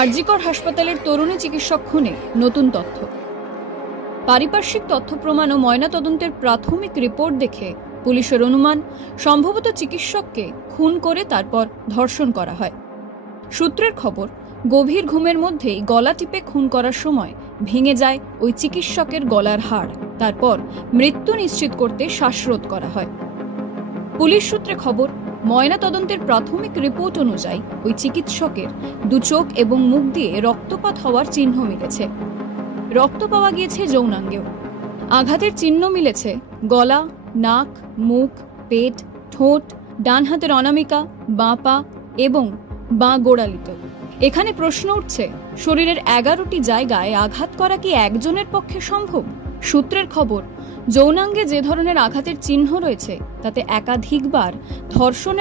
আরজিকর হাসপাতালের তরুণী চিকিৎসক খুনে নতুন তথ্য। পারিপার্শ্বিক তথ্য প্রমাণ ও ময়নাতদন্তের প্রাথমিক রিপোর্ট দেখে পুলিশের অনুমান সম্ভবত চিকিৎসককে খুন করে তারপর ধর্ষণ করা হয়। সূত্রের খবর, গভীর ঘুমের মধ্যেই গলা টিপে খুন করার সময় ভেঙে যায় ওই চিকিৎসকের গলার হাড়। তারপর মৃত্যু নিশ্চিত করতে শ্বাসরোধ করা হয়। পুলিশ সূত্রে খবর, ময়নাতদন্তের প্রাথমিক রিপোর্ট অনুযায়ী ওই চিকিৎসকের দু চোখ এবং মুখ দিয়ে রক্তপাত হওয়ার চিহ্ন মিলেছে। রক্ত পাওয়া গিয়েছে যৌনাঙ্গেও। আঘাতের চিহ্ন মিলেছে গলা, নাক, মুখ, পেট, ঠোঁট, ডান হাতের অনামিকা, বাঁ পা এবং বাঁ গোড়ালিতে। এখানে প্রশ্ন উঠছে, শরীরের 11টি জায়গায় আঘাত করা কি একজনের পক্ষে সম্ভব? সূত্রের খবর, যৌনাঙ্গে যে ধরনের আঘাতের চিহ্ন রয়েছে তাতে একাধিকবার ধর্ষণের